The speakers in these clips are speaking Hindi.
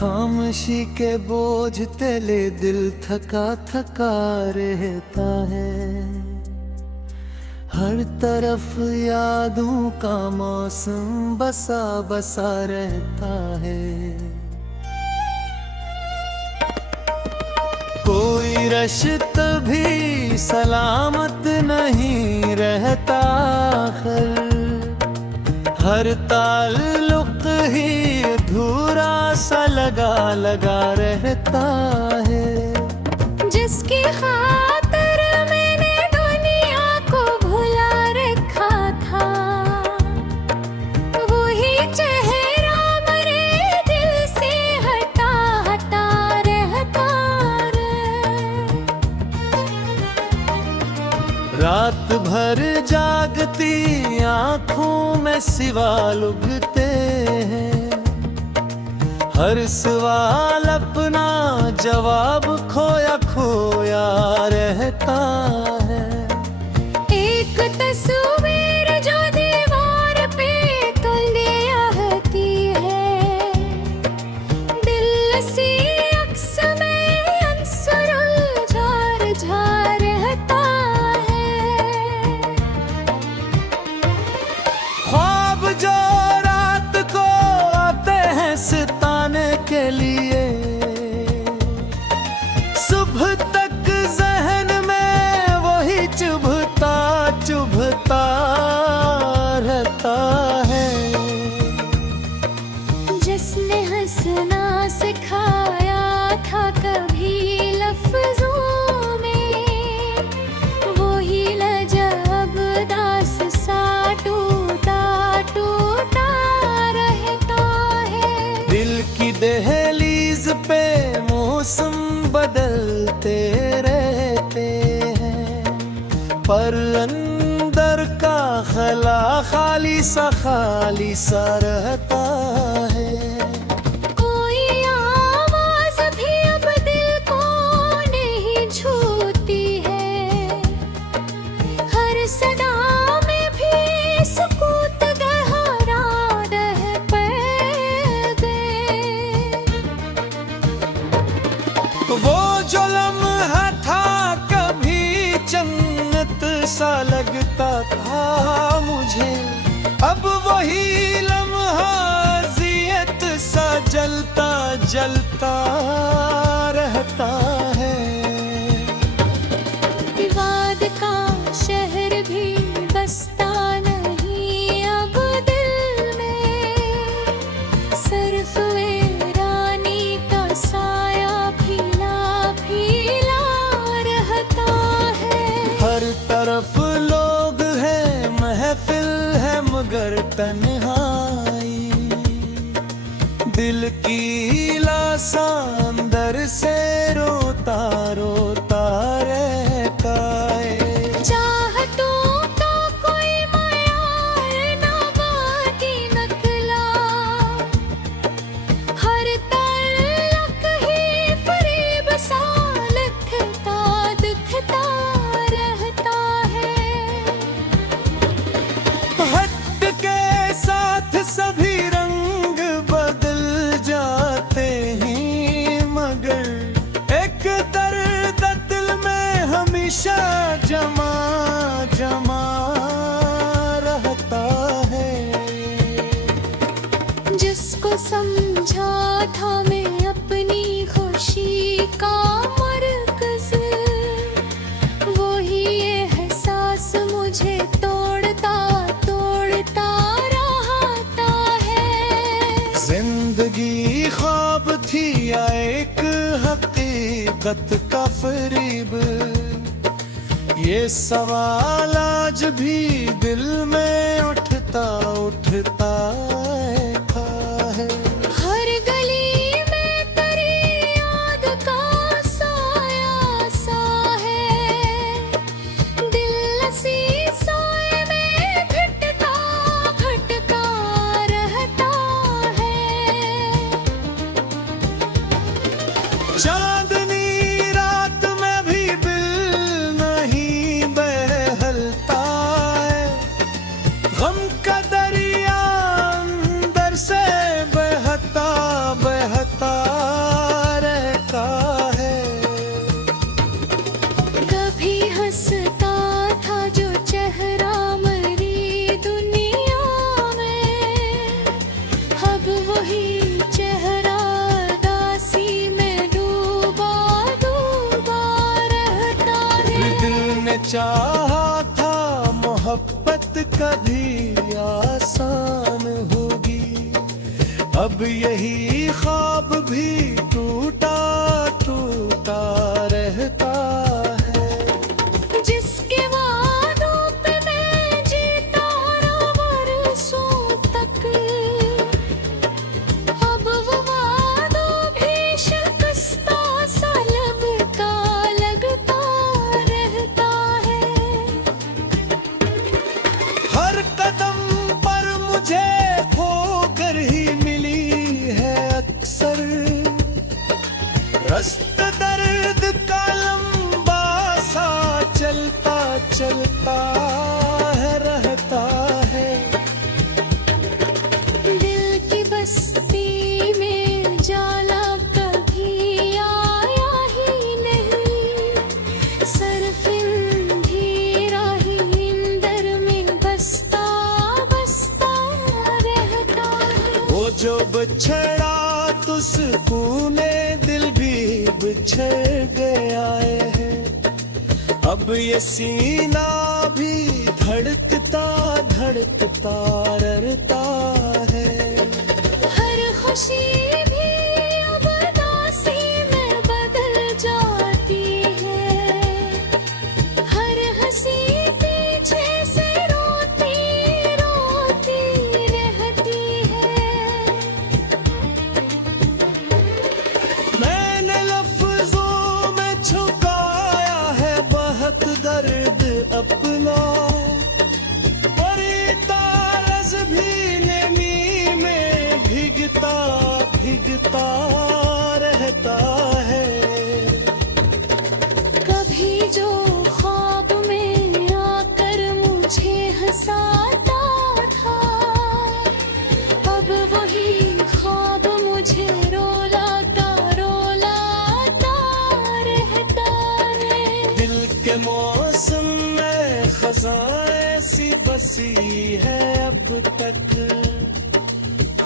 खामोशी के बोझ तले दिल थका थका रहता है। हर तरफ यादों का मौसम बसा बसा रहता है। कोई रिश्ता भी सलामत नहीं रहता, हर ताल्लुक ही अधूरा सा लगा लगा रहता है। जिसकी खातिर मैंने दुनिया को भुला रखा था, वही चेहरा मेरे दिल से हटा हटा रहता रे। रात भर जागती आँखों में सवाल उगते हैं, हर सवाल अपना जवाब खोया खोया रहता है। एक तस्वीर जो दीवार पे तौलिया रहती है, दिल सी अक्स में अंसुर झार झार रहता है। ख्वाब जो रात को आते हैं सिताने के लिए, सुबह तक जहन में वही चुभता चुभता रहता है। जिसने हंसना सिखाया था कभी लफ्जों में, वही लजब दास सा टूटा टूटा रहता है। दिल की दहलीज पे मौसम बदलते रहते हैं, पर अंदर का खला खाली सा रहता है। कोई आवाज भी अब दिल को नहीं छूती है, हर सदा में भी सुकूत गहरा रह गए। वो जो लम्हा था कभी जन्नत सा लगता था मुझे, अब वही लम्हा जियत सा जलता जलता रहता है। विवाद का शहर भी बसता नहीं अब दिल में, सिर्फ वीरानी का साया फीला फीला रहता है। हर तरफ लोग हैं महफिल है मगर तन्हाई, दिल की लाशा अंदर से रोता रोता रहता है। चाहतों का कोई मयार ना बाकी नकला, हर ताल्लुक ही फरेब सा लिखता दिखता रहता है। हद के साथ सभी रंग बदल जाते हैं, मगर एक दर्द दिल में हमेशा जमा जमा रहता है। जिसको समझा था मैं अपनी खुशी का मरकज़, वही एहसास मुझे तोड़ता तोड़ता रहता है। जिंदगी ख्वाब थी या एक हकीकत का फरेब, ये सवाल आज भी दिल में उठता उठता है। हर गली में तेरी याद का साया सा है, दिल सी सोए में भटका भटका रहता है। चांदनी रात में भी दिल नहीं बहलता है, गम का दरिया अंदर से बहता बहता चाहा था मोहब्बत कभी आसान होगी, अब यही ख्वाब भी टूटा टूटा रहता है। जिसके वादों पे मैं जीता रहा बरसों तक, अब वो वादों भी शिकस्ता सा लगता लगता रहता है। हर कदम पर मुझे खोकर ही मिली है अक्सर, रास्ता दर्द का लंबा सा चलता चलता है रहता है। दिल की बस्ती में जाला कभी आया ही नहीं, सरफिन धीरा ही इंदर में बसता बसता रहता है। वो जो बिछड़ा तो सुकूने दिल भी बिछड़ गया है, अब ये सीना भी धड़कता धड़कता रहता है। हर खुशी भी अब उदासी में बदल जाती है, हर हंसी पीछे से रोती रोती रहती है। मैंने लफ्जों में छुपाया है बहुत दर्द अपना, पर ये तारस भी नमी में भीगता भीगता रहता है। कभी जो ख्वाब में आकर मुझे हंसाता था, अब वही ख्वाब मुझे रोलाता रोलाता रहता है। दिल के मौसम में खज़ां सी बसी है अब तक,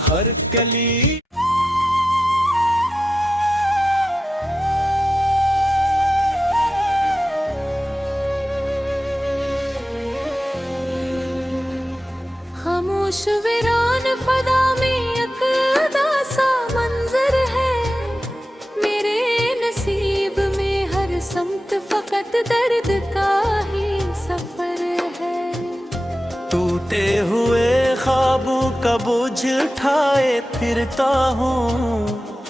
हर कली खामोश वीरान फदा में अकदा सा मंजर है, मेरे नसीब में हर समत फकत दर्द का ही सफर है। टूटे हुए ख्वाबों का बोझ उठाए फिरता हूँ,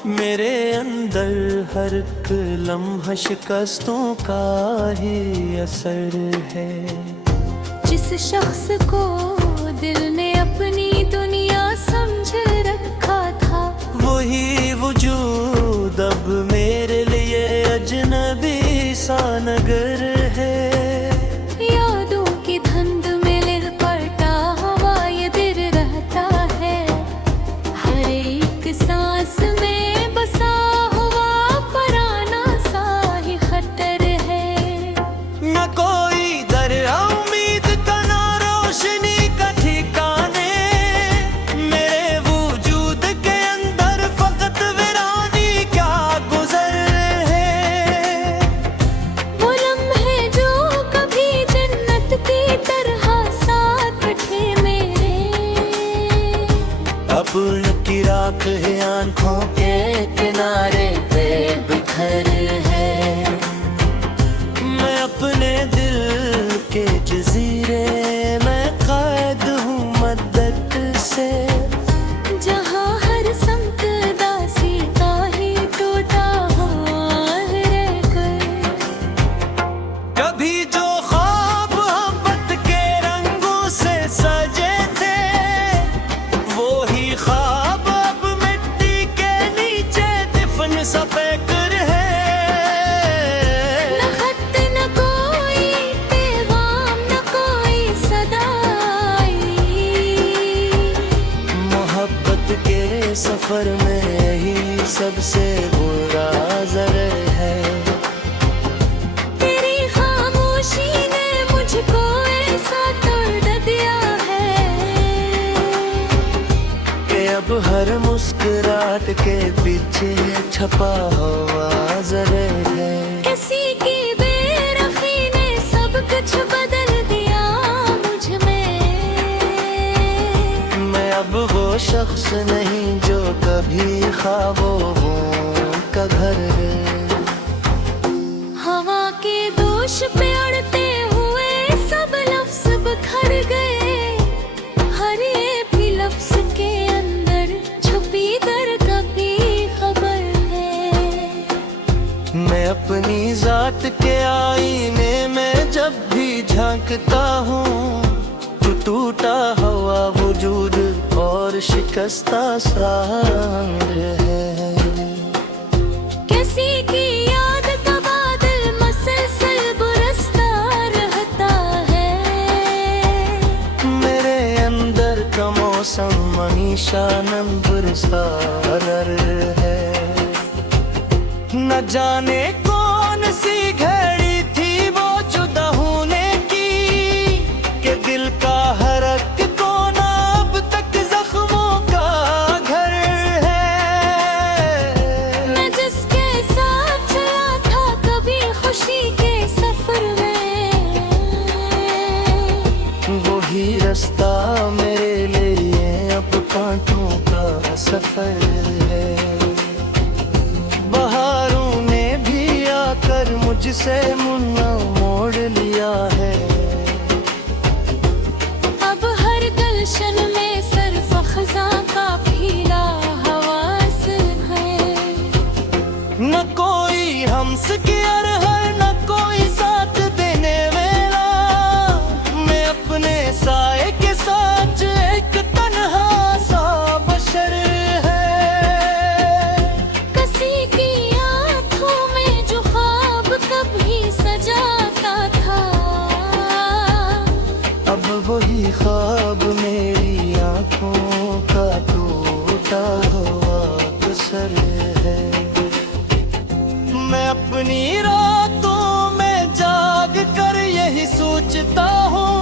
मेरे अंदर हर एक लम्हा शिकस्तों का ही असर है। जिस शख्स को दिल ने अपनी दुनिया समझ रखा था, वही वजूद अब मेरे लिए अजनबी सा नगर है। यादों की धुंध में लिपटा हुआ ये दिल रहता है, हर एक सांस में बसा हुआ पराना सा ही खतर है। न कोई दरिया उम्मीद का ना रोशनी का ठिकाने, मेरे वजूद के अंदर फकत वीरानी क्या गुजर है। वो लम्हे जो कभी जन्नत की तरह साथ थे मेरे, अब की राख है आंखों के किनारे पे बिखर है। मैं अपने दिल के जजीरे में कैद हूँ मद्दत से, जहाँ हर समत दासी का ही टूटा हुआ रहकर। कभी जो ख्वाब मोहब्बत के रंगों से सजे थे, वो ही ख्वाब अब मिट्टी के नीचे दफन सफेद है। न खत न कोई पैगाम न कोई सदाई, मोहब्बत के सफर में यही सबसे बुरा ज़र है। तेरी खामोशी ने मुझको ऐसा तोड़ दिया है कि अब हर मुस्कुराहट के पीछे छपा हुआ ज़र है। किसी की बेरखी ने सब कुछ शख्स नहीं जो कभी ख्वाबों का घर है। हवा के दोष पे अड़ते हुए सब लफ्ज बिखर गए, हर एक भी लफ्ज के अंदर छुपी दर्द की खबर है। मैं अपनी जात के आईने में जब भी झांकता हूँ, तो टूटा हुआ वजूद और शिकस्ता सांड है। किसी की याद का बादल मसलसल बरसता रहता है। मेरे अंदर का मौसम हमेशा नंबरसा है। न जाने कौन सी घड़ी थी वो जुदा होने की, कि दिल का हर एक कोना अब तक जख्मों का घर है। मैं जिसके साथ चला था कभी खुशी के सफर में, वही रास्ता मेरे लिए अब कांटों का सफर है। बहारों ने भी आकर मुझसे मुन्ना मोड़ लिया है। अब हर गुलशन में सर्फ खज़ां का फीला हवास है। न कोई हमसकियर है, न कोई साथ देने वाला। मैं अपने साए के साथ एक तन्हा सा बशर है। किसी की आंखों में जो ख्वाब कभी सजाता था, अब वही ख्वाब मेरी आंखों का टूटा हुआ असर है। मैं अपनी रातों में जाग कर यही सोचता हूँ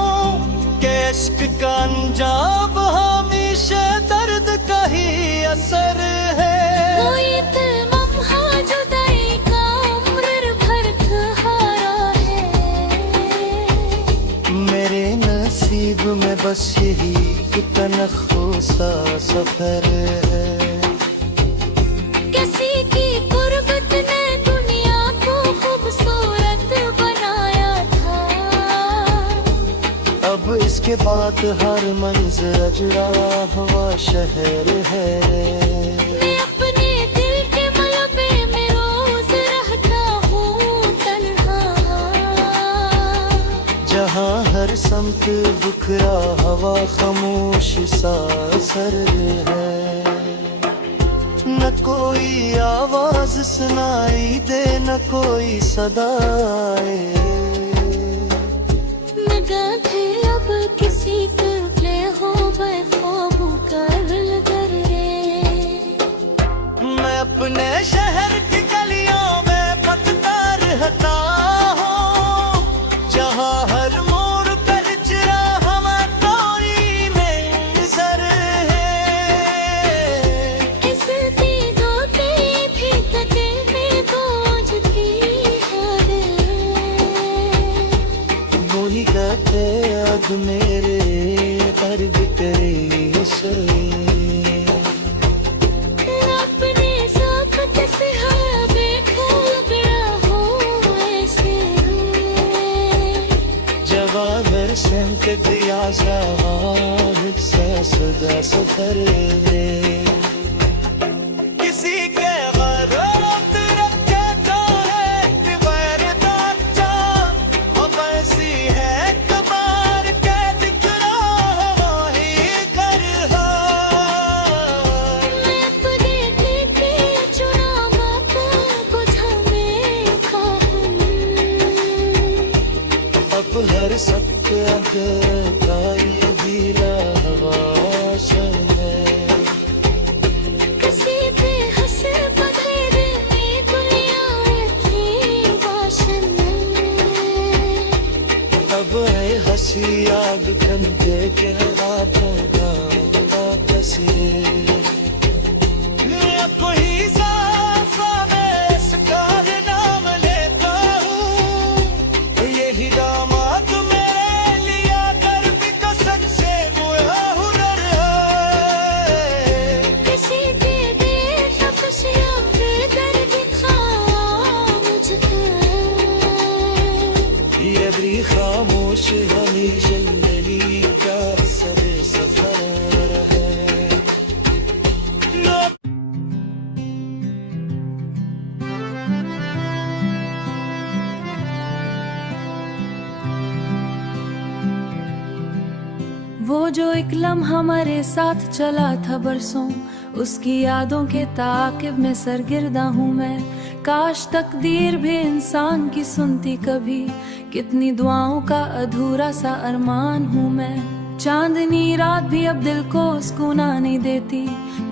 कि इश्क का अंजाम हमेशा दर्द का ही असर है। कोई तलमहा जुदाई का उम्र भर सहारा है। मेरे नसीब में बस यही तनख्वासा सफर है। किसी की गुर्बत ने दुनिया को खूबसूरत बनाया था। अब इसके बाद हर मंजर अजरा हुआ शहर है। मैं अपने दिल के मलबे में रोज रहता हूँ तन्हा, जहाँ हर समत बुखरा हवा खामोश सा सर है। न कोई आवाज सुनाई दे, न कोई सदाए। निगाहें अब किसी कबले हो बेख्वाबों का लगे। मैं अपने शहर की गलियों में पतता रहता हूँ, जहाँ हर मोड़ पर चिरा हवा कोई मंजर है। इस दीदों के भी तके में गूंज की है। वही गाते आज मेरे पर बिखरे असर। अपने साथ से है बेखबरा हो ऐसे। जवाब सेंट दिया साहिब से सदा सफर है। किसी के गरत रखे तो है कि गैर दाचा, अब ऐसी है कबार के दिख रहा ही घर है। मैं अपने ठेके चुना माता बुझाने का हूँ। अब हर सख्त अगताई भी लावाश है। किसी पे हंसे बधेरे में दुनिया थी वाशन। अब है हंसी याद घंटे के रातों का तस्वीर। कोई साफा में इसका नाम लेता हूँ, यही दामाद मेरे लिया कर भी कसक से वो हुनर है। जो एक लम्हा हमारे साथ चला था बरसों, उसकी यादों के ताक़िब में सरगिर्दा हूँ मैं। काश तकदीर भी इंसान की सुनती कभी, कितनी दुआओं का अधूरा सा अरमान हूँ मैं। चांदनी रात भी अब दिल को सुकून नहीं देती,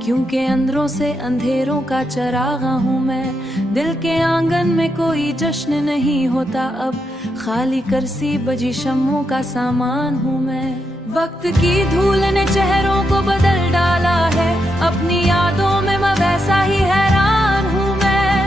क्योंकि अंदरों से अंधेरों का चरागा हूँ मैं। दिल के आंगन में कोई जश्न नहीं होता अब, खाली करसी बजी शम्मों का सामान हूँ मैं। वक्त की धूल ने चेहरों को बदल डाला है, अपनी यादों में मैं वैसा ही हैरान हूँ मैं।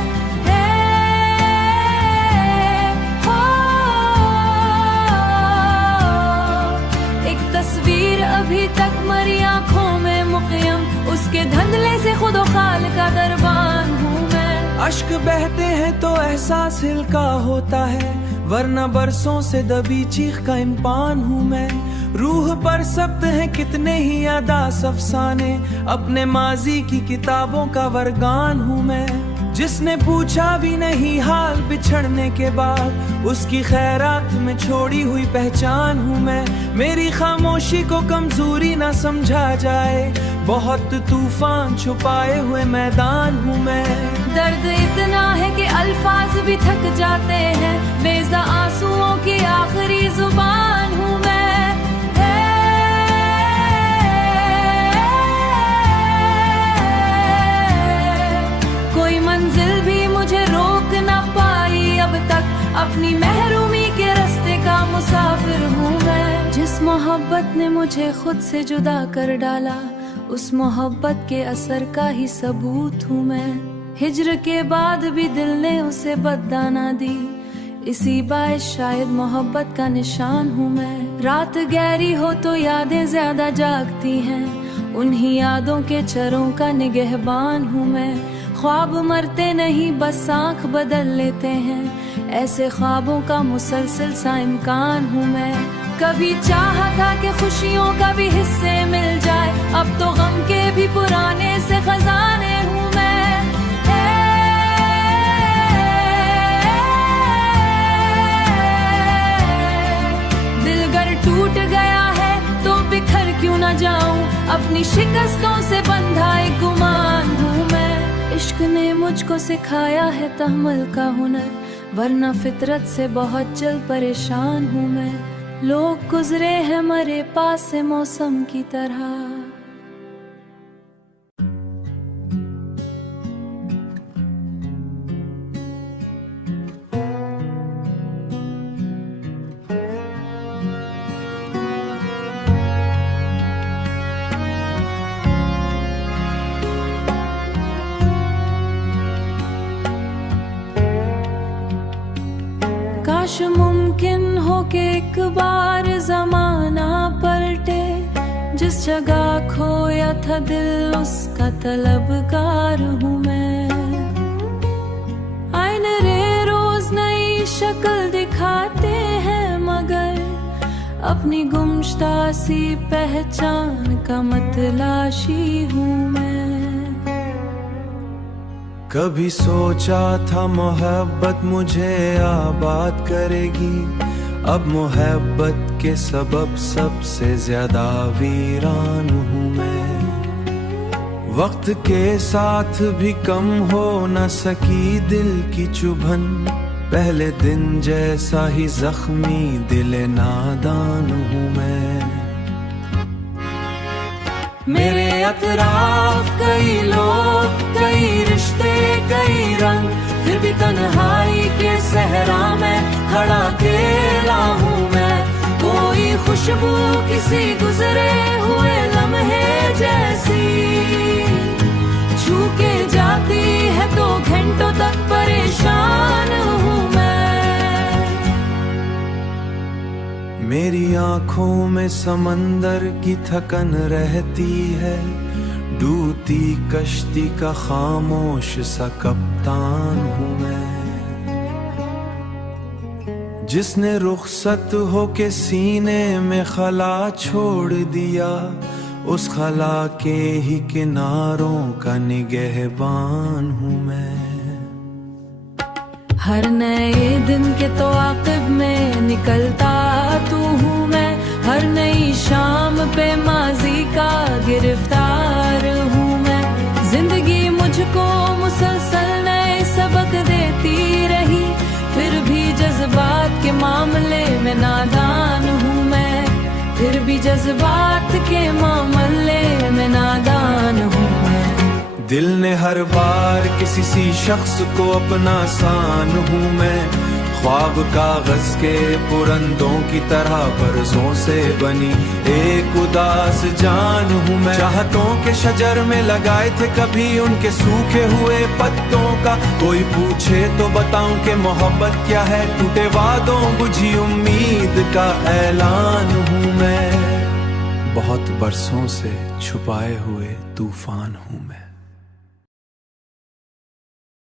एक तस्वीर अभी तक मरी आंखों में मुक़य्यम, उसके धंधले से खुद खाल का दरबान हूँ मैं। अश्क बहते हैं तो एहसास हिलका होता है, वरना बरसों से दबी चीख का इम्पान हूँ मैं। रूह पर सब्त हैं कितने ही यादास अफसाने, अपने माजी की किताबों का वरगान हूँ मैं। जिसने पूछा भी नहीं हाल बिछड़ने के बाद, उसकी खैरात में छोड़ी हुई पहचान हूँ मैं। मेरी खामोशी को कमजोरी ना समझा जाए, बहुत तूफान छुपाए हुए मैदान हूँ मैं। दर्द इतना है कि अल्फाज भी थक जाते हैं, बेजा आंसुओं की आखिरी जुबान हूँ मैं। कोई मंजिल भी मुझे रोक ना पाई अब तक, अपनी महरूमी के रास्ते का मुसाफिर हूँ मैं। जिस मोहब्बत ने मुझे खुद से जुदा कर डाला, उस मोहब्बत के असर का ही सबूत हूँ मैं। हिज्र के बाद भी दिल ने उसे बददाना दी, इसी बाइस शायद मोहब्बत का निशान हूँ मैं। रात गहरी हो तो यादें ज्यादा जागती हैं, उन्हीं यादों के चरों का निगहबान हूँ मैं। ख्वाब मरते नहीं बस आँख बदल लेते हैं, ऐसे ख्वाबों का मुसलसल सा इम्कान हूँ मैं। कभी चाहा था कि खुशियों का भी हिस्से मिल जाए, अब तो गम के भी पुराने से खजाने हूँ मैं। दिल गर टूट गया है तो बिखर क्यों न जाऊं, अपनी शिकस्तों से बंधा एक गुमान हूँ मैं। इश्क ने मुझको सिखाया है तहम्मुल का हुनर, वरना फितरत से बहुत जल्द परेशान हूँ मैं। लोग गुजरे हैं मरे पास से मौसम की तरह, काश मुमकिन हो कि एक बार जमाना पलटे, जिस जगह खोया था दिल उसका तलबगार हूँ मैं। आईने रे रोज नई शक्ल दिखाते हैं, मगर अपनी गुमशुदा सी पहचान का मतलाशी हूँ मैं। कभी सोचा था मोहब्बत मुझे आबाद करेगी, अब मोहब्बत के सबब सबसे ज्यादा वीरान हूँ मैं। वक्त के साथ भी कम हो न सकी दिल की चुभन, पहले दिन जैसा ही जख्मी दिल नादान हूँ मैं। मेरे अतराफ कई लोग, कई रिश्ते, कई रंग, फिर भी तन्हाई के सहरा में खड़ा अकेला हूँ मैं। कोई खुशबू किसी गुजरे हुए लम्हे जैसी छू के जाती है तो घंटों तक परेशान हूँ मैं। मेरी आँखों में समंदर की थकन रहती है, डूबती कश्ती का खामोश सा कप्तान हूँ मैं। जिसने रुखसत हो के सीने में खला छोड़ दिया, उस खला के ही किनारों का निगहबान हूँ मैं। हर नए दिन के तो आकिब में निकलता तू हूँ मैं, हर नई शाम पे माजी का गिरफ्तार हूँ मैं। जिंदगी मुझको मुसलसल नए सबक देती रही, फिर भी जज्बात के मामले में नादान हूँ मैं। फिर भी जज्बात के मामले में नादान हूँ मैं। दिल ने हर बार किसी सी शख्स को अपना सान हूँ मैं। ख्वाब कागज के पुरंदों की तरह बरसों से बनी एक उदास जान हूँ मैं। चाहतों के शजर में लगाए थे कभी उनके सूखे हुए पत्तों का, कोई पूछे तो बताऊं कि मोहब्बत क्या है, टूटे वादों बुझी उम्मीद का ऐलान हूँ मैं। बहुत बरसों से छुपाए हुए तूफान हूँ मैं।